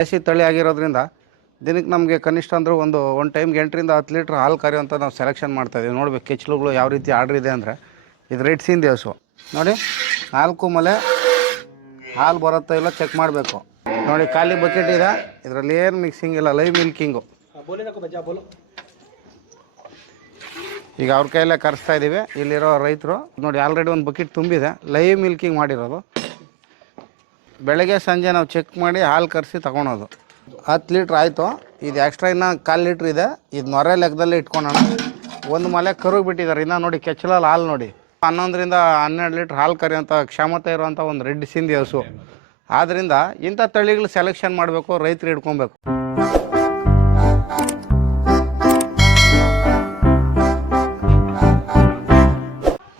ದೇಸಿ ತಳಿ ಆಗಿರೋದ್ರಿಂದ ದಿನಕ್ಕೆ ನಮಗೆ ಕನಿಷ್ಠ ಅಂದರೂ ಒಂದು ಟೈಮ್ಗೆ 8ರಿಂದ 10 ಲೀಟ್ರ್ ಹಾಲು ಕರೆಯುವಂಥ ನಾವು ಸೆಲೆಕ್ಷನ್ ಮಾಡ್ತಾಯಿದ್ದೀವಿ. ನೋಡ್ಬೇಕು ಕೆಚ್ಚಲುಗಳು ಯಾವ ರೀತಿ ಆರ್ಡ್ರ್ ಇದೆ ಅಂದರೆ ಇದು ರೆಡ್ ಸೀನ್ ಹಸು ನೋಡಿ. 4 ಮಲೆ ಹಾಲು ಬರುತ್ತೋ ಇಲ್ಲ ಚೆಕ್ ಮಾಡಬೇಕು ನೋಡಿ. ಖಾಲಿ ಬಕೆಟ್ ಇದೆ, ಇದರಲ್ಲಿ ಏನು ಮಿಕ್ಸಿಂಗ್ ಇಲ್ಲ, ಲೈವ್ ಮಿಲ್ಕಿಂಗು. ಈಗ ಅವ್ರ ಕೈಯಲ್ಲೇ ಕರೆಸ್ತಾ ಇದ್ದೀವಿ. ಇಲ್ಲಿರೋ ರೈತರು ನೋಡಿ ಆಲ್ರೆಡಿ ಒಂದು ಬಕೆಟ್ ತುಂಬಿದೆ, ಲೈವ್ ಮಿಲ್ಕಿಂಗ್ ಮಾಡಿರೋದು. ಬೆಳಗ್ಗೆ ಸಂಜೆ ನಾವು ಚೆಕ್ ಮಾಡಿ ಹಾಲು ಕರೆಸಿ ತೊಗೊಳೋದು. 10 ಲೀಟ್ರ್ ಆಯಿತು. ಇದು ಎಕ್ಸ್ಟ್ರಾ ಇನ್ನೂ 1/4 ಲೀಟ್ರ್ ಇದೆ. ಇದು ನೊರೆ ಲೆಕ್ಕದಲ್ಲಿ ಇಟ್ಕೊಳ್ಳೋಣ. ಒಂದು ಮಲೆ ಕರುಗೆ ಬಿಟ್ಟಿದ್ದಾರೆ. ಇನ್ನೂ ನೋಡಿ ಕೆಚ್ಚಲಲ್ಲಿ ಹಾಲು ನೋಡಿ 11ರಿಂದ 12 ಲೀಟ್ರ್ ಹಾಲು ಕರೆಯುವಂಥ ಕ್ಷಮತೆ ಇರುವಂಥ ಒಂದು ರೆಡ್ ಸಿಂಧಿ ಹಸು. ಆದ್ದರಿಂದ ಇಂಥ ತಳಿಗಳು ಸೆಲೆಕ್ಷನ್ ಮಾಡಬೇಕು, ರೈತರು ಹಿಡ್ಕೊಬೇಕು.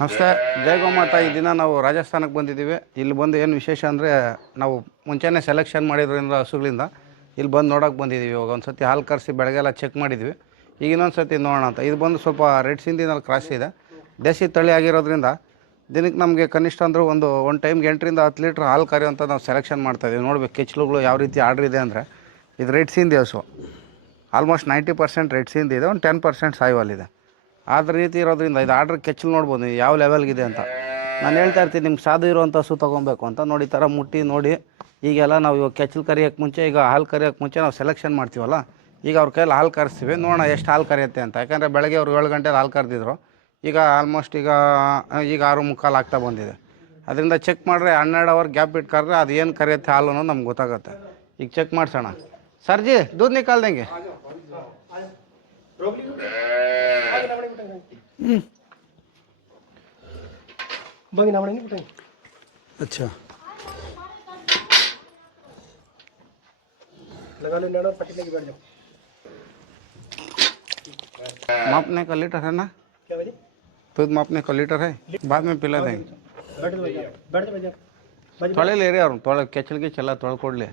ನಮಸ್ತೆ, ಜೈ ಗೋಮಾತಾ. ಈ ದಿನ ನಾವು ರಾಜಸ್ಥಾನಕ್ಕೆ ಬಂದಿದ್ದೀವಿ. ಇಲ್ಲಿ ಬಂದು ಏನು ವಿಶೇಷ ಅಂದರೆ ನಾವು ಮುಂಚೆನೇ ಸೆಲೆಕ್ಷನ್ ಮಾಡಿದ್ರಿಂದ ಹಸುಗಳಿಂದ ಇಲ್ಲಿ ಬಂದು ನೋಡೋಕೆ ಬಂದಿದ್ದೀವಿ. ಇವಾಗ ಒಂದು ಸತಿ ಹಾಲು ಕರೆಸಿ ಬೆಳಗ್ಗೆಲ್ಲ ಚೆಕ್ ಮಾಡಿದ್ವಿ. ಈಗ ಇನ್ನೊಂದು ಸತಿ ನೋಡೋಣ ಅಂತ. ಇದು ಬಂದು ಸ್ವಲ್ಪ ರೆಡ್ ಸಿಂಧಿನಲ್ಲಿ ಕ್ರಾಸ್ ಇದೆ, ದೇಸಿ ತಳಿ ಆಗಿರೋದ್ರಿಂದ ದಿನಕ್ಕೆ ನಮಗೆ ಕನಿಷ್ಠ ಅಂದರೂ ಒಂದು ಟೈಮ್ಗೆ 8ರಿಂದ 10 ಲೀಟ್ರ್ ಹಾಲು ಕರೆಯುವಂಥ ನಾವು ಸೆಲೆಕ್ಷನ್ ಮಾಡ್ತಾಯಿದ್ದೀವಿ. ನೋಡ್ಬೇಕು ಕೆಚ್ಚಲುಗಳು ಯಾವ ರೀತಿ ಆರ್ಡ್ರ್ ಇದೆ ಅಂದರೆ ಇದು ರೆಡ್ ಸಿಂಧಿ ಹಸು. ಆಲ್ಮೋಸ್ಟ್ 90% ರೆಡ್ ಸಿಂಧಿ ಇದೆ, ಒಂದು 10% ಸಾಯಿವಾಲ್ ಇದೆ. ಆದ ರೀತಿ ಇರೋದ್ರಿಂದ ಇದು ಆರ್ಡ್ರ್ ಕೆಚ್ಚಲು ನೋಡ್ಬೋದು ನೀವು ಯಾವ ಲೆವೆಲ್ಗಿದೆ ಅಂತ. ನಾನು ಹೇಳ್ತಾ ಇರ್ತೀನಿ ನಿಮ್ಗೆ ಸಾಧು ಇರುವಂಥ ಹಸು ತೊಗೊಬೇಕು ಅಂತ. ನೋಡಿ ಈ ಥರ ಮುಟ್ಟಿ ನೋಡಿ. ಈಗೆಲ್ಲ ನಾವು ಇವಾಗ ಕೆಚ್ಚಲು ಕರಿಯೋಕ್ಕೆ ಮುಂಚೆ, ಈಗ ಹಾಲು ಕರಿಯೋಕ್ಕೆ ಮುಂಚೆ ನಾವು ಸೆಲೆಕ್ಷನ್ ಮಾಡ್ತೀವಲ್ಲ, ಈಗ ಅವ್ರ ಕೈಯಲ್ಲಿ ಹಾಲು ಕರೆಸ್ತೀವಿ. ನೋಡೋಣ ಎಷ್ಟು ಹಾಲು ಕರೆಯುತ್ತೆ ಅಂತ. ಯಾಕಂದರೆ ಬೆಳಗ್ಗೆ ಅವ್ರು 7 ಗಂಟೆಲಿ ಹಾಲು ಕರೆದಿದ್ರು. ಈಗ ಆಲ್ಮೋಸ್ಟ್ ಈಗ 6:45 ಆಗ್ತಾ ಬಂದಿದೆ. ಅದರಿಂದ ಚೆಕ್ ಮಾಡಿದ್ರೆ 12 ಅವರ್ ಗ್ಯಾಪ್ ಇಟ್ಟು ಕರೆದ್ರೆ ಅದು ಏನು ಕರೆಯುತ್ತೆ ಹಾಲು ಅನ್ನೋದು ನಮ್ಗೆ ಗೊತ್ತಾಗುತ್ತೆ. ಈಗ ಚೆಕ್ ಮಾಡಿಸೋಣ. ಸರ್ಜಿ दूध निकाल देंगे. अच्छा लगा लो और पट्टी लेके बैठ जाओ. मापने का लीटर है ना? क्या भाई? दूध मापने का लीटर है, बाद में पिला देंगे. थोड़े ले रहे और थोड़ा केचल के चला थोड़ा कोड ले.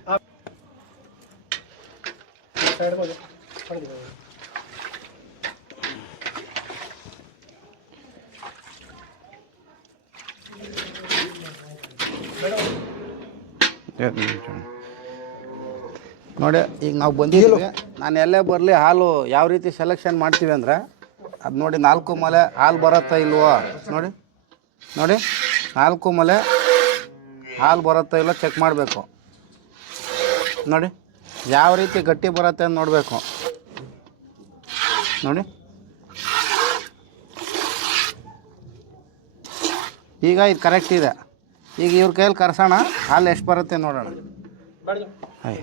ನೋಡಿ ಈಗ ನಾವು ಬಂದಿದ್ದೀವಿ. ನಾನು ಎಲ್ಲೇ ಬರಲಿ ಹಾಲು ಯಾವ ರೀತಿ ಸೆಲೆಕ್ಷನ್ ಮಾಡ್ತೀವಿ ಅಂದರೆ ಅದು ನೋಡಿ 4 ಮಲೆ ಹಾಲು ಬರುತ್ತಾ ಇಲ್ವೋ ನೋಡಿ. ನೋಡಿ 4 ಮಲೆ ಹಾಲು ಬರುತ್ತಾ ಇಲ್ಲೋ ಚೆಕ್ ಮಾಡಬೇಕು ನೋಡಿ. ಯಾವ ರೀತಿ ಗಟ್ಟಿ ಬರುತ್ತೆ ಅಂತ ನೋಡಬೇಕು ನೋಡಿ. ಈಗ ಇದು ಕರೆಕ್ಟ್ ಇದೆ. ಈಗ ಇವ್ರ ಕೈಯಲ್ಲಿ ಕರ್ಸೋಣ, ಹಾಲು ಎಷ್ಟು ಬರುತ್ತೆ ನೋಡೋಣ. ಹಾಯ್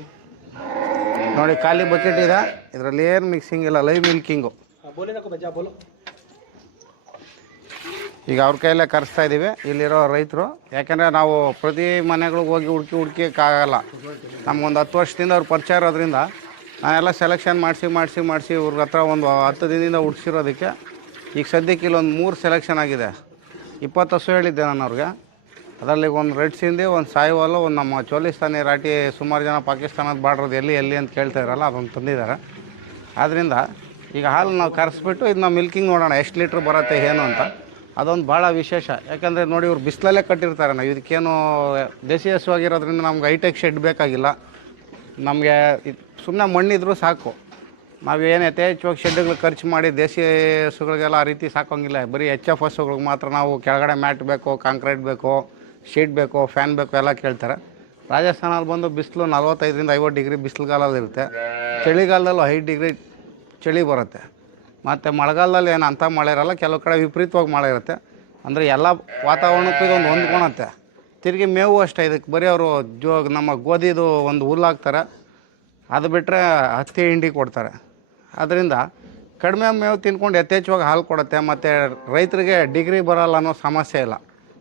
ನೋಡಿ ಖಾಲಿ ಬಕೆಟ್ ಇದೆ, ಇದರಲ್ಲಿ ಏನು ಮಿಕ್ಸಿಂಗ್ ಇಲ್ಲ, ಲೈವ್ ಮಿಲ್ಕಿಂಗು. ಈಗ ಅವ್ರ ಕೈಯಲ್ಲೇ ಕರೆಸ್ತಾ ಇದ್ದೀವಿ ಇಲ್ಲಿರೋ ರೈತರು. ಯಾಕೆಂದರೆ ನಾವು ಪ್ರತಿ ಮನೆಗಳಿಗೆ ಹೋಗಿ ಹುಡ್ಕೋಕ್ಕಾಗಲ್ಲ. ನಮಗೊಂದು 10 ವರ್ಷದಿಂದ ಅವ್ರು ಪರಿಚಯ ಇರೋದ್ರಿಂದ ನಾನೆಲ್ಲ ಸೆಲೆಕ್ಷನ್ ಮಾಡಿಸಿ ಇವ್ರ ಹತ್ರ ಒಂದು 10 ದಿನದಿಂದ ಹುಡ್ಸಿರೋದಕ್ಕೆ ಈಗ ಸದ್ಯಕ್ಕೆ ಇಲ್ಲೊಂದು 3 ಸೆಲೆಕ್ಷನ್ ಆಗಿದೆ. 20 ಹಸು ಹೇಳಿದ್ದೆ ನಾನು ಅವ್ರಿಗೆ. ಅದರಲ್ಲಿ ಒಂದು ರೆಡ್ ಸಿಂಧಿ, ಒಂದು ಸಾಯಿವಾಲು, ಒಂದು ನಮ್ಮ ಚೋಲಿಸ್ತಾನಿ ರಾಟಿ. ಸುಮಾರು ಜನ ಪಾಕಿಸ್ತಾನದ ಬಾರ್ಡ್ರದ್ದು ಎಲ್ಲಿ ಅಂತ ಕೇಳ್ತಾ ಇರಲ್ಲ, ಅದೊಂದು ತಂದಿದ್ದಾರೆ. ಆದ್ದರಿಂದ ಈಗ ಹಾಲು ನಾವು ಕರೆಸ್ಬಿಟ್ಟು ಇದನ್ನ ಮಿಲ್ಕಿಂಗ್ ನೋಡೋಣ ಎಷ್ಟು ಲೀಟ್ರ್ ಬರುತ್ತೆ ಏನು ಅಂತ. ಅದೊಂದು ಭಾಳ ವಿಶೇಷ. ಯಾಕಂದರೆ ನೋಡಿ ಇವ್ರು ಬಿಸಿಲಲ್ಲೇ ಕಟ್ಟಿರ್ತಾರೆ. ನಾವು ಇದಕ್ಕೇನು ದೇಸಿ ಹಸು ಆಗಿರೋದ್ರಿಂದ ನಮ್ಗೆ ಹೈಟೆಕ್ ಶೆಡ್ ಬೇಕಾಗಿಲ್ಲ. ನಮಗೆ ಸುಮ್ಮನೆ ಮಣ್ಣಿದ್ರೂ ಸಾಕು. ನಾವೇನು ಯಥೇಚ್ಛವಾಗಿ ಶೆಡ್ಗಳು ಖರ್ಚು ಮಾಡಿ ದೇಸಿ ಹಸುಗಳಿಗೆಲ್ಲ ಆ ರೀತಿ ಸಾಕೋಂಗಿಲ್ಲ. ಬರೀ HF ಹಸುಗಳಿಗೆ ಮಾತ್ರ ನಾವು ಕೆಳಗಡೆ ಮ್ಯಾಟ್ ಬೇಕು, ಕಾಂಕ್ರೀಟ್ ಬೇಕು, ಶೀಟ್ ಬೇಕು, ಫ್ಯಾನ್ ಬೇಕು ಎಲ್ಲ ಕೇಳ್ತಾರೆ. ರಾಜಸ್ಥಾನಲ್ಲಿ ಬಂದು ಬಿಸಿಲು 45ರಿಂದ 50 ಡಿಗ್ರಿ ಬಿಸಿಲುಗಾಲಲ್ಲಿ ಇರುತ್ತೆ. ಚಳಿಗಾಲದಲ್ಲೂ 5 ಡಿಗ್ರಿ ಚಳಿ ಬರುತ್ತೆ. ಮತ್ತು ಮಳೆಗಾಲದಲ್ಲಿ ಏನು ಅಂಥ ಮಳೆ ಇರೋಲ್ಲ, ಕೆಲವು ಕಡೆ ವಿಪರೀತವಾಗಿ ಮಳೆ ಇರುತ್ತೆ. ಅಂದರೆ ಎಲ್ಲ ವಾತಾವರಣಕ್ಕೂ ಇದೊಂದು ಹೊಂದ್ಕೊಳತ್ತೆ. ತಿರುಗಿ ಮೇವು ಅಷ್ಟೇ. ಇದಕ್ಕೆ ಬರೀ ಅವರು ನಮ್ಮ ಗೋಧಿದು ಒಂದು ಹುಲ್ಲು ಹಾಕ್ತಾರೆ, ಅದು ಬಿಟ್ಟರೆ ಹತ್ತಿ ಹಿಂಡಿ ಕೊಡ್ತಾರೆ. ಅದರಿಂದ ಕಡಿಮೆ ಮೇವು ತಿನ್ಕೊಂಡು ಯಥೇಚ್ಛವಾಗಿ ಹಾಲು ಕೊಡುತ್ತೆ. ಮತ್ತು ರೈತರಿಗೆ ಡಿಗ್ರಿ ಬರೋಲ್ಲ ಅನ್ನೋ ಸಮಸ್ಯೆ ಇಲ್ಲ.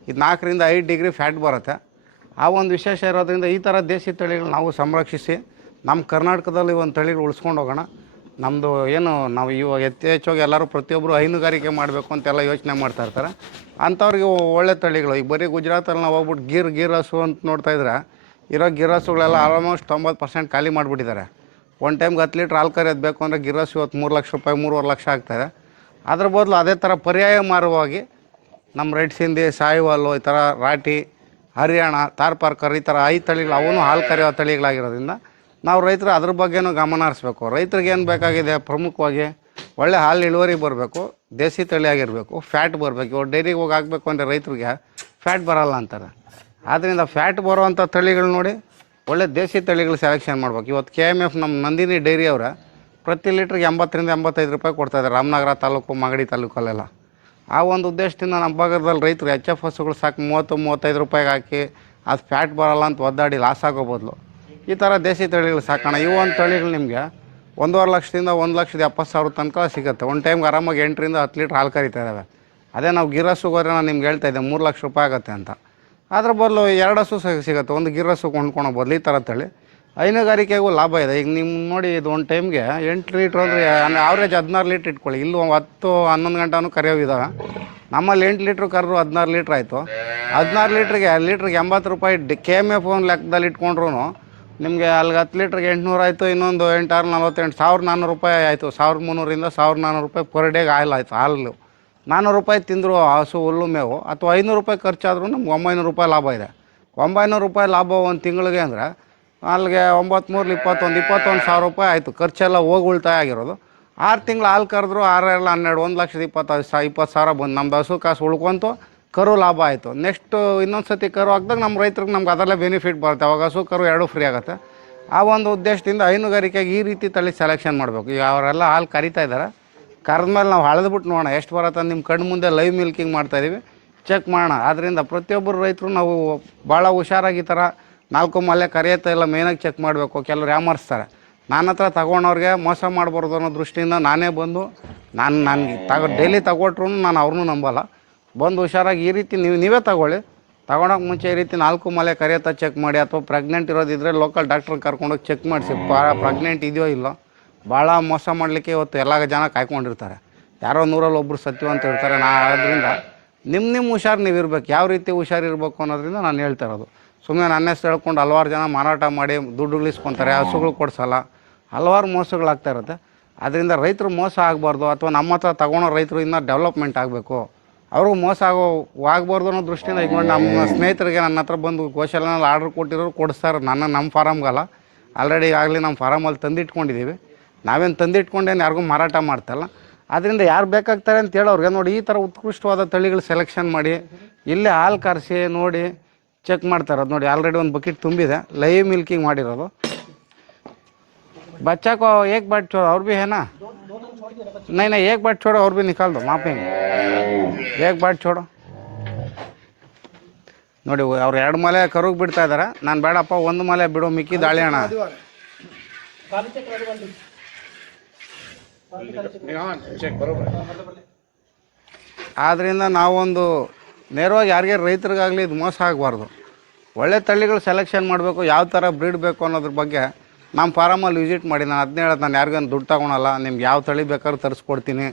ಇದು 4ರಿಂದ 5 ಡಿಗ್ರಿ ಫ್ಯಾಟ್ ಬರುತ್ತೆ. ಆ ಒಂದು ವಿಶೇಷ ಇರೋದ್ರಿಂದ ಈ ಥರ ದೇಸಿ ತಳಿಗಳು ನಾವು ಸಂರಕ್ಷಿಸಿ ನಮ್ಮ ಕರ್ನಾಟಕದಲ್ಲಿ ಒಂದು ತಳಿಗಳು ಉಳಿಸ್ಕೊಂಡು ಹೋಗೋಣ. ನಮ್ಮದು ಏನು ನಾವು ಇವಾಗ ಯಥೇಚ್ಛವಾಗಿ ಎಲ್ಲರೂ ಪ್ರತಿಯೊಬ್ಬರು ಹೈನುಗಾರಿಕೆ ಮಾಡಬೇಕು ಅಂತೆಲ್ಲ ಯೋಚನೆ ಮಾಡ್ತಾಯಿರ್ತಾರೆ. ಅಂಥವ್ರಿಗೆ ಒಳ್ಳೆ ತಳಿಗಳು. ಈಗ ಬರೀ ಗುಜರಾತಲ್ಲಿ ನಾವು ಹೋಗ್ಬಿಟ್ಟು ಗೀರ್ ಹಸು ಅಂತ ನೋಡ್ತಾಯಿದ್ರೆ ಇರೋ ಗಿರ್ ಹಸುಗಳೆಲ್ಲ ಆಲ್ಮೋಸ್ಟ್ 90% ಖಾಲಿ ಮಾಡಿಬಿಟ್ಟಿದ್ದಾರೆ. ಒಂದು ಟೈಮ್ಗೆ 10 ಲೀಟ್ರ್ ಹಾಲು ಕರೆಯೋದು ಬೇಕು ಅಂದರೆ ಗಿರ್ ಹಸು ಇವತ್ತು 3 ಲಕ್ಷ ರೂಪಾಯಿ, 3.5 ಲಕ್ಷ ಆಗ್ತಾಯಿದೆ. ಅದ್ರ ಬದಲು ಅದೇ ಥರ ಪರ್ಯಾಯ ಮಾರುವಾಗಿ ನಮ್ಮ ರೆಡ್ ಸಿಂಧಿ, ಸಾಯಿವಾಲು, ಈ ಥರ ರಾಟಿ, ಹರಿಯಾಣ, ತಾರ್ ಪಾರ್ಕರ್, ಈ ಥರ 5 ತಳಿಗಳು ಅವನು ಹಾಲು ಕರೆಯೋ ತಳಿಗಳಾಗಿರೋದ್ರಿಂದ ನಾವು ರೈತರು ಅದ್ರ ಬಗ್ಗೆನೂ ಗಮನ ಹರಿಸ್ಬೇಕು. ರೈತರಿಗೆ ಏನು ಬೇಕಾಗಿದೆ ಪ್ರಮುಖವಾಗಿ ಒಳ್ಳೆ ಹಾಲು ಇಳುವರಿ ಬರಬೇಕು, ದೇಸಿ ತಳಿಯಾಗಿರಬೇಕು, ಫ್ಯಾಟ್ ಬರಬೇಕು. ಇವಾಗ ಡೈರಿಗೆ ಹೋಗಿ ಹಾಕಬೇಕು ಅಂದರೆ ರೈತರಿಗೆ ಫ್ಯಾಟ್ ಬರೋಲ್ಲ ಅಂತಾರೆ. ಆದ್ದರಿಂದ ಫ್ಯಾಟ್ ಬರೋವಂಥ ತಳಿಗಳು ನೋಡಿ ಒಳ್ಳೆ ದೇಸಿ ತಳಿಗಳು ಸೆಲೆಕ್ಷನ್ ಮಾಡ್ಬೇಕು. ಇವತ್ತು KMF ನಮ್ಮ ನಂದಿನಿ ಡೈರಿ ಅವರ ಪ್ರತಿ ಲೀಟ್ರಿಗೆ 80 ರಿಂದ 85 ರೂಪಾಯಿ ಕೊಡ್ತಾಯಿದ್ದಾರೆ ರಾಮನಗರ ತಾಲೂಕು, ಮಾಗಡಿ ತಾಲೂಕಲ್ಲೆಲ್ಲ. ಆ ಒಂದು ಉದ್ದೇಶದಿಂದ ನಮ್ಮ ಭಾಗದಲ್ಲಿ ರೈತರು HF ಹಸುಗಳು ಸಾಕು 30-35 ರೂಪಾಯಿಗೆ ಹಾಕಿ ಅದು ಫ್ಯಾಟ್ ಬರೋಲ್ಲ ಅಂತ ಒದ್ದಾಡಿ ಲಾಸ್ ಆಗೋ ಬದಲು ಈ ಥರ ದೇಸಿ ತಳಿಗಳು ಸಾಕೋಣ. ಇವು ಒಂದು ತಳಿಗಳು ನಿಮಗೆ 1.5 ಲಕ್ಷದಿಂದ 1,70,000 ತನಕ ಸಿಗುತ್ತೆ. ಒಂದು ಟೈಮ್ಗೆ ಆರಾಮಾಗಿ 8 ರಿಂದ 10 ಲೀಟ್ರ್ ಹಾಲು ಕರಿತಾ ಇದ್ದಾವೆ. ಅದೇ ನಾವು ಗಿರಸ್ಸುಗೆ ಹೋದರೆ ನಾನು ನಿಮ್ಗೆ ಹೇಳ್ತಾ ಇದ್ದೆ 3 ಲಕ್ಷ ರೂಪಾಯಿ ಆಗುತ್ತೆ ಅಂತ. ಅದ್ರ ಬದಲು 2 ಹಸು ಸಿಗುತ್ತೆ, ಒಂದು ಗಿರಸ್ಸು ಕೊಂಡ್ಕೊಳೋ ಬದಲು ಈ ಥರ ತಳಿ. ಹೈನುಗಾರಿಕೆಗೂ ಲಾಭ ಇದೆ. ಈಗ ನಿಮ್ಮ ನೋಡಿ ಇದು ಒಂದು ಟೈಮ್ಗೆ 8 ಲೀಟ್ರ್ ಅಂದರೆ ಆವ್ರೇಜ್ 16 ಲೀಟ್ರ್ ಇಟ್ಕೊಳ್ಳಿ. ಇಲ್ಲೂ 10-11 ಗಂಟೆನೂ ಕರೆಯೋವಿದ್ದಾವೆ. ನಮ್ಮಲ್ಲಿ 8 ಲೀಟ್ರ್ ಕರೆದು 16 ಲೀಟ್ರ್ ಆಯಿತು. 16 ಲೀಟ್ರಿಗೆ ಲೀಟ್ರಿಗೆ 80 ರೂಪಾಯಿ KMF ಒಂದು ಲೆಕ್ಕದಲ್ಲಿ ಇಟ್ಕೊಂಡ್ರು ನಿಮಗೆ ಅಲ್ಲಿಗೆ 10 ಲೀಟ್ರಿಗೆ 800 ಆಯಿತು. ಇನ್ನೊಂದು 8 6 48 1,400 ರೂಪಾಯಿ ಆಯಿತು. 1,300ರಿಂದ 1,400 ರೂಪಾಯಿ ಪರ್ ಡೇಗೆ ಆಯಿಲ್ ಆಯಿತು. ಹಾಲು 400 ರೂಪಾಯಿ ತಿಂದರು ಹಸು ಹುಲ್ಲು ಮೇವು, ಅಥವಾ 500 ರೂಪಾಯಿ ಖರ್ಚಾದರೂ ನಮ್ಗೆ 900 ರೂಪಾಯಿ ಲಾಭ ಇದೆ. 900 ರೂಪಾಯಿ ಲಾಭ ಒಂದು ತಿಂಗಳಿಗೆ ಅಂದರೆ ಅಲ್ಲಿಗೆ 9 3 21,000 ರೂಪಾಯಿ ಆಯಿತು. ಖರ್ಚೆಲ್ಲ ಹೋಗಿ ಉಳಿತಾಯ ಆಗಿರೋದು. 6 ತಿಂಗಳು ಹಾಲು ಕರೆದ್ರು 6 12 1,20,000 ಬಂದು ನಮ್ದು ಹಸು ಕಾಸು ಉಳ್ಕೊಂತು, ಕರು ಲಾಭ ಆಯಿತು. ನೆಕ್ಸ್ಟು ಇನ್ನೊಂದು ಸತಿ ಕರು ಹಾಕಿದಾಗ ನಮ್ಮ ರೈತರಿಗೆ ನಮ್ಗೆ ಅದರಲ್ಲೇ ಬೆನಿಫಿಟ್ ಬರುತ್ತೆ. ಅವಾಗ ಹಸು ಕರು ಎರಡೂ ಫ್ರೀ ಆಗುತ್ತೆ. ಆ ಒಂದು ಉದ್ದೇಶದಿಂದ ಹೈನುಗಾರಿಕೆಗೆ ಈ ರೀತಿ ತಳಿ ಸೆಲೆಕ್ಷನ್ ಮಾಡಬೇಕು. ಈಗ ಅವರೆಲ್ಲ ಹಾಲು ಕರಿತಾ ಇದ್ದಾರೆ, ಕರೆದ್ಮೇಲೆ ನಾವು ಹಳೆದ್ಬಿಟ್ಟು ನೋಡೋಣ ಎಷ್ಟು ಬರುತ್ತೆ. ನಿಮ್ಮ ಕಣ್ಣು ಮುಂದೆ ಲೈವ್ ಮಿಲ್ಕಿಂಗ್ ಮಾಡ್ತಾಯಿದ್ದೀವಿ, ಚೆಕ್ ಮಾಡೋಣ. ಆದ್ದರಿಂದ ಪ್ರತಿಯೊಬ್ಬರು ರೈತರು ನಾವು ಭಾಳ ಹುಷಾರಾಗಿ ಈ ಥರ 4 ಮಲೆ ಕರಿಯುತ್ತಾ ಇಲ್ಲ ಮೇನಾಗಿ ಚೆಕ್ ಮಾಡಬೇಕು. ಕೆಲವ್ರು ಯಾಮರ್ಸ್ತಾರೆ. ನನ್ನ ಹತ್ರ ತಗೊಂಡವ್ರಿಗೆ ಮೋಸ ಮಾಡಬಾರ್ದು ಅನ್ನೋ ದೃಷ್ಟಿಯಿಂದ ನಾನೇ ಬಂದು ನನಗೆ ಡೈಲಿ ತಗೊಟ್ರು ನಾನು ಅವ್ರನ್ನೂ ನಂಬಲ್ಲ. ಬಂದು ಹುಷಾರಾಗಿ ಈ ರೀತಿ ನೀವೇ ತಗೊಳ್ಳಿ. ತಗೊಳಕ್ಕೆ ಮುಂಚೆ ಈ ರೀತಿ 4 ಮಲೆ ಕರಿಯುತ್ತಾ ಚೆಕ್ ಮಾಡಿ, ಅಥವಾ ಪ್ರೆಗ್ನೆಂಟ್ ಇರೋದಿದ್ದರೆ ಲೋಕಲ್ ಡಾಕ್ಟ್ರಿಗೆ ಕರ್ಕೊಂಡೋಗಿ ಚೆಕ್ ಮಾಡಿಸಿ ಪ್ರೆಗ್ನೆಂಟ್ ಇದೆಯೋ ಇಲ್ಲೋ. ಭಾಳ ಮೋಸ ಮಾಡಲಿಕ್ಕೆ ಇವತ್ತು ಎಲ್ಲ ಜನ ಕಾಯ್ಕೊಂಡಿರ್ತಾರೆ. ಯಾರೋ 100ರಲ್ಲಿ ಒಬ್ಬರು ಸತ್ಯವಂತ ಇರ್ತಾರೆ. ಅದರಿಂದ ನಿಮ್ಮ ಹುಷಾರು ನೀವು ಇರಬೇಕು. ಯಾವ ರೀತಿ ಹುಷಾರಿರ್ಬೇಕು ಅನ್ನೋದ್ರಿಂದ ನಾನು ಹೇಳ್ತಾ ಇರೋದು. ಸುಮ್ಮನೆ ನನ್ನ ಹೆಸರು ಹೇಳ್ಕೊಂಡು ಹಲವಾರು ಜನ ಮಾರಾಟ ಮಾಡಿ ದುಡ್ಡು ಗಳಿಸ್ಕೊತಾರೆ, ಹಸುಗಳು ಕೊಡಿಸಲ್ಲ, ಹಲವಾರು ಮೋಸಗಳಾಗ್ತಾ ಇರುತ್ತೆ. ಅದರಿಂದ ರೈತರು ಮೋಸ ಆಗಬಾರ್ದು, ಅಥವಾ ನಮ್ಮ ಹತ್ರ ತಗೊಳೋ ರೈತರು ಇನ್ನೂ ಡೆವಲಪ್ಮೆಂಟ್ ಆಗಬೇಕು, ಅವ್ರಿಗೂ ಮೋಸ ಆಗಬಾರ್ದು ಅನ್ನೋ ದೃಷ್ಟಿಯಿಂದ ಈಗ ನೋಡಿ ನಮ್ಮ ಸ್ನೇಹಿತರಿಗೆ ನನ್ನ ಹತ್ರ ಬಂದು ಗೋಶಾಲೆನಲ್ಲಿ ಆರ್ಡ್ರ್ ಕೊಟ್ಟಿರೋರು ಕೊಡಿಸ್ತಾರೆ. ನಮ್ಮ ಫಾರಮ್ಗಲ್ಲ, ಆಲ್ರೆಡಿ ಆಗಲಿ ನಮ್ಮ ಫಾರಮಲ್ಲಿ ತಂದಿಟ್ಕೊಂಡಿದ್ದೀವಿ. ನಾವೇನು ತಂದಿಟ್ಕೊಂಡೇನು ಯಾರಿಗೂ ಮಾರಾಟ ಮಾಡ್ತಾಯಿಲ್ಲ. ಅದರಿಂದ ಯಾರು ಬೇಕಾಗ್ತಾರೆ ಅಂತ ಹೇಳೋರಿಗೆ ನೋಡಿ ಈ ಥರ ಉತ್ಕೃಷ್ಟವಾದ ತಳಿಗಳು ಸೆಲೆಕ್ಷನ್ ಮಾಡಿ ಇಲ್ಲೇ ಹಾಲು ಕರೆಸಿ ನೋಡಿ ಚೆಕ್ ಮಾಡ್ತಾ ಇರೋದು. ನೋಡಿ ಆಲ್ರೆಡಿ ಒಂದು ಬಕೆಟ್ ತುಂಬಿದೆ, ಲೈವ್ ಮಿಲ್ಕಿಂಗ್ ಮಾಡಿರೋದು. बच्चा को एक बार छोड़ो और भी है ना, नहीं एक बार छोड़ो और भी निकाल दो, मापेंगे, एक बार छोड़ो. ನೋಡಿ ಅವ್ರು 2 ಮಲೆ ಕರುಗೆ ಬಿಡ್ತಾ ಇದ್ದಾರೆ. ನಾನು ಬೇಡಪ್ಪ 1 ಮಲೆ ಬಿಡು, ಮಿಕ್ಕಿ ದಾಳಿ ಅಣ್ಣ. ಆದ್ದರಿಂದ ನಾವೊಂದು ನೇರವಾಗಿ ಯಾರಿಗೆ ರೈತರಿಗಾಗಲಿ ಇದು ಮೋಸ ಆಗಬಾರ್ದು. ಒಳ್ಳೆ ತಳಿಗಳು ಸೆಲೆಕ್ಷನ್ ಮಾಡಬೇಕು. ಯಾವ ಥರ ಬ್ರೀಡ್ ಬೇಕು ಅನ್ನೋದ್ರ ಬಗ್ಗೆ ನಮ್ಮ ಫಾರಮಲ್ಲಿ ವಿಸಿಟ್ ಮಾಡಿ. ನಾನು ಅದನ್ನೇ ಹೇಳೋದು, ನಾನು ಯಾರಿಗೂ ದುಡ್ಡು ತೊಗೊಳಲ್ಲ. ನಿಮ್ಗೆ ಯಾವ ತಳಿ ಬೇಕಾದ್ರೂ ತರಿಸ್ಕೊಡ್ತೀನಿ.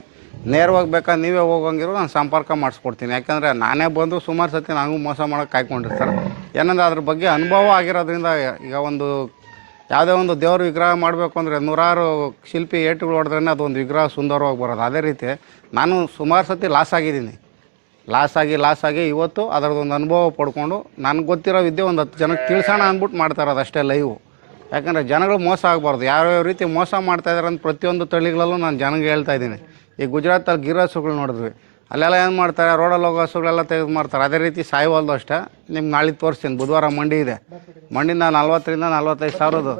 ನೇರವಾಗಿ ಬೇಕಾದ್ರೆ ನೀವೇ ಹೋಗಂಗಿರೋ ನಾನು ಸಂಪರ್ಕ ಮಾಡಿಸ್ಕೊಡ್ತೀನಿ. ಯಾಕಂದರೆ ನಾನೇ ಬಂದು ಸುಮಾರು ಸತಿ ನನಗೂ ಮೋಸ ಮಾಡೋಕ್ಕೆ ಕಾಯ್ಕೊಂಡಿರ್ತಾರೆ. ಏನಂದರೆ ಅದ್ರ ಬಗ್ಗೆ ಅನುಭವ ಆಗಿರೋದ್ರಿಂದ. ಈಗ ಒಂದು ಯಾವುದೇ ಒಂದು ದೇವ್ರ ವಿಗ್ರಹ ಮಾಡಬೇಕು ಅಂದರೆ 100 ಶಿಲ್ಪಿ ಏಟುಗಳು ಹೊಡೆದ್ರೇ ಅದೊಂದು ವಿಗ್ರಹ ಸುಂದರವಾಗಿ ಬರೋದು. ಅದೇ ರೀತಿ ನಾನು ಸುಮಾರು ಸತಿ ಲಾಸ್ ಆಗಿದ್ದೀನಿ. ಲಾಸ್ ಆಗಿ ಇವತ್ತು ಅದರದೊಂದು ಅನುಭವ ಪಡ್ಕೊಂಡು ನನಗೆ ಗೊತ್ತಿರೋ ವಿದ್ಯೆ ಒಂದು 10 ಜನಕ್ಕೆ ತಿಳಿಸೋಣ ಅಂದ್ಬಿಟ್ಟು ಮಾಡ್ತಾ ಇರೋದು ಅಷ್ಟೇ ಲೈವು. ಯಾಕಂದರೆ ಜನಗಳು ಮೋಸ ಆಗಬಾರ್ದು. ಯಾವ್ಯಾವ ರೀತಿ ಮೋಸ ಮಾಡ್ತಾಯಿದ್ದಾರೆ ಅಂತ ಪ್ರತಿಯೊಂದು ತಳಿಗಳಲ್ಲೂ ನಾನು ಜನಗೆ ಹೇಳ್ತಾ ಇದ್ದೀನಿ. ಈ ಗುಜರಾತಲ್ಲಿ ಗಿರ್ ಹಸುಗಳು ನೋಡಿದ್ವಿ, ಅಲ್ಲೆಲ್ಲ ಏನು ಮಾಡ್ತಾರೆ, ರೋಡಲ್ಲಿ ಹೋಗೋ ಹಸುಗಳೆಲ್ಲ ತೆಗೆದು ಮಾಡ್ತಾರೆ. ಅದೇ ರೀತಿ ಸಾಯಿವಾಲ್ದು ಅಷ್ಟೇ. ನಿಮ್ಗೆ ನಾಳೆ ತೋರಿಸ್ತೀನಿ, ಬುಧವಾರ ಮಂಡಿ ಇದೆ. ಮಂಡಿನ 40 ರಿಂದ 45 ಸಾವಿರದ್ದು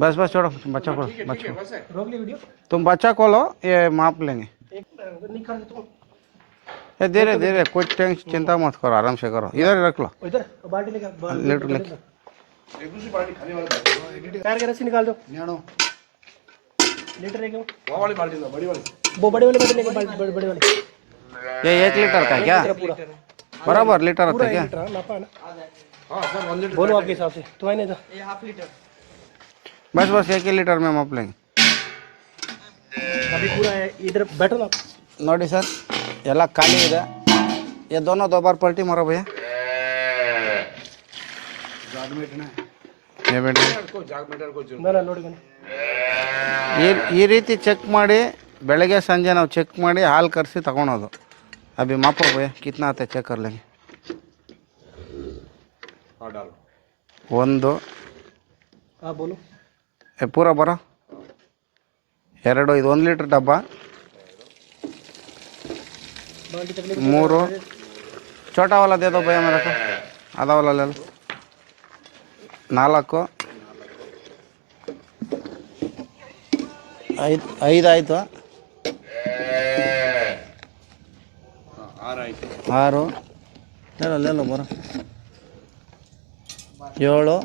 बस छोड़ो, बच्चा खोलो, तुम बच्चा खोलो, ये माप लेंगे. ये धीरे कुछ टेंशन चिंता मत करो, आराम से करो. इधर रख लो, लीटर लेके निकाल दो. लीटर वो वाली बाल्टी दो, वो बड़ी वाली बाल्टी लेके, बड़ी वाली. ये 1 लीटर का क्या बराबर लीटर होता है क्या? हाँ सर 1 लीटर बोलो आपके हिसाब से. तो आने दो, ये हाफ लीटर. बस 1 लीटर में माप लेंगे. अभी पूरा इधर बैठो ना. ನೋಡಿ ಸರ್, ಎಲ್ಲ ಖಾಲಿ ಇದೆ. ये दोनों 2 बार पलटी मारो भैया. ಈ ರೀತಿ ಚೆಕ್ ಮಾಡಿ ಬೆಳಗ್ಗೆ ಸಂಜೆ ನಾವು ಚೆಕ್ ಮಾಡಿ ಹಾಲು ಕರೆಸಿ ತಗೊಳೋದು. अभी मापो भैया कितना आता है चेक कर लेंगे। ಒಂದು हाँ बोलो। पूरा बरो ಎರಡು ಇದು 1 ಲೀಟರ್ ಡಬ್ಬ बाल्टी तकलीफ 3 छोटा वाला दे दो भैया मेरे को आधा वाला ले लो 4 5 ಆಯಿತು 6 ले लो बरो 7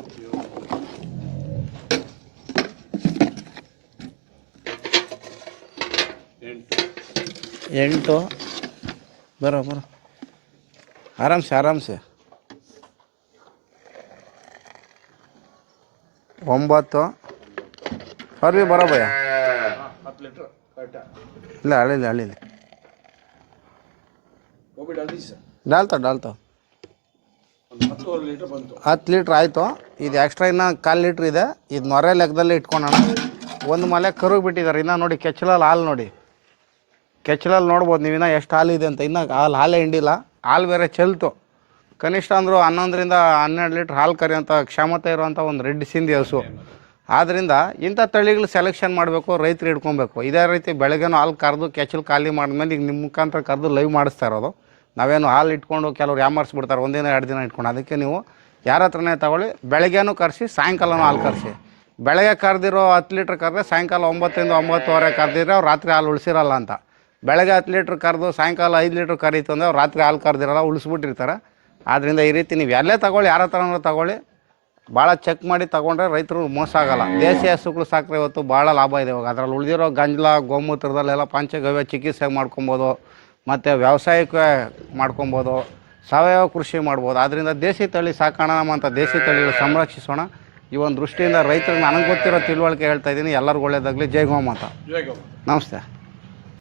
8 बरो आराम से 9 और भी बरो भैया ಇಲ್ಲ ಹಳ್ಳಿಲಿ ಡಾಲ್ತಾ 10 ಲೀಟ್ರ್ ಆಯಿತು ಇದು ಎಕ್ಸ್ಟ್ರಾ ಇನ್ನೂ 1/4 ಲೀಟ್ರ್ ಇದೆ ಇದು ನೊರೆ ಲೆಕ್ಕದಲ್ಲಿ ಇಟ್ಕೊಳ್ಳೋಣ ಒಂದು ಮಲೆ ಕರುಗೆ ಬಿಟ್ಟಿದ್ದಾರೆ ಇನ್ನೂ ನೋಡಿ ಕೆಚ್ಚಲಲ್ಲಿ ಹಾಲು ನೋಡಿ ಕೆಚ್ಚಲಲ್ಲಿ ನೋಡ್ಬೋದು ನೀವು ಇನ್ನೂ ಎಷ್ಟು ಹಾಲು ಇದೆ ಅಂತ ಇನ್ನೂ ಹಾಲೇ ಹಿಂಡಿಲ್ಲ ಹಾಲು ಬೇರೆ ಚೆಲ್ತು ಕನಿಷ್ಠ ಅಂದರೂ 11ರಿಂದ 12 ಲೀಟ್ರ್ ಹಾಲು ಕರೆಯೋಂಥ ಕ್ಷಮತೆ ಇರುವಂಥ ಒಂದು ರೆಡ್ ಸಿಂಧಿ ಹಸು ಆದ್ದರಿಂದ ಇಂಥ ತಳಿಗಳು ಸೆಲೆಕ್ಷನ್ ಮಾಡಬೇಕು ರೈತರು ಹಿಡ್ಕೊಬೇಕು ಇದೇ ರೀತಿ ಬೆಳಗ್ಗೆನೂ ಹಾಲು ಕರೆದು ಕೆಚ್ಚಲು ಖಾಲಿ ಮಾಡಿದ್ಮೇಲೆ ಈಗ ನಿಮ್ಮ ಮುಖಾಂತರ ಕರೆದು ಲೈವ್ ಮಾಡಿಸ್ತಾ ಇರೋದು ನಾವೇನು ಹಾಲು ಇಟ್ಕೊಂಡು ಕೆಲವ್ರು ಯಾಮಾರಿಸ್ಬಿಡ್ತಾರೆ 1 ದಿನ 2 ದಿನ ಇಟ್ಕೊಂಡು ಅದಕ್ಕೆ ನೀವು ಯಾರ ಹತ್ರನೇ ತಗೊಳ್ಳಿ ಬೆಳಗ್ಗೆನೂ ಕರೆಸಿ ಸಾಯಂಕಾಲನೂ ಹಾಲು ಕರೆಸಿ ಬೆಳಗ್ಗೆ ಕರೆದಿರೋ 10 ಲೀಟ್ರ್ ಕರೆದ್ರೆ ಸಾಯಂಕಾಲ 9ರಿಂದ 9:15 ಕರೆದಿದ್ರೆ ಅವ್ರು ರಾತ್ರಿ ಹಾಲು ಉಳಿಸಿರಲ್ಲ ಅಂತ ಬೆಳಗ್ಗೆ 10 ಲೀಟ್ರ್ ಕರೆದು ಸಾಯಂಕಾಲ 5 ಲೀಟ್ರ್ ಕರೀತು ಅಂದರೆ ಅವ್ರು ರಾತ್ರಿ ಹಾಲು ಕರೆದಿರಲ್ಲ ಉಳಿಸ್ಬಿಟ್ಟಿರ್ತಾರೆ ಆದ್ದರಿಂದ ಈ ರೀತಿ ನೀವು ಎಲ್ಲೇ ತಗೊಳ್ಳಿ ಯಾರ ಹತ್ರನೂ ತಗೊಳ್ಳಿ ಭಾಳ ಚೆಕ್ ಮಾಡಿ ತೊಗೊಂಡ್ರೆ ರೈತರು ಮೋಸ ಆಗೋಲ್ಲ ದೇಸಿ ಹಸುಗಳು ಸಾಕ್ರೆ ಇವತ್ತು ಭಾಳ ಲಾಭ ಇದೆ ಇವಾಗ ಅದರಲ್ಲಿ ಉಳಿದಿರೋ ಗಂಜಲ ಗೋಮೂತ್ರದಲ್ಲೆಲ್ಲ ಪಂಚಗವ್ಯ ಚಿಕಿತ್ಸೆ ಮಾಡ್ಕೊಬೋದು ಮತ್ತು ವ್ಯವಸಾಯಕ್ಕೆ ಮಾಡ್ಕೊಬೋದು ಸಾವಯವ ಕೃಷಿ ಮಾಡ್ಬೋದು ಆದ್ದರಿಂದ ದೇಸಿ ತಳಿ ಸಾಕೋಣ ನಮ್ಮಂಥ ದೇಸಿ ತಳಿಗಳು ಸಂರಕ್ಷಿಸೋಣ ಈ ಒಂದು ದೃಷ್ಟಿಯಿಂದ ರೈತರಿಗೆ ನನಗೆ ಗೊತ್ತಿರೋ ತಿಳುವಳಿಕೆ ಹೇಳ್ತಾ ಇದ್ದೀನಿ ಎಲ್ಲರಿಗೂ ಒಳ್ಳೆಯದಾಗಲಿ ಜೈ ಗೋಮಾತಾ ನಮಸ್ತೆ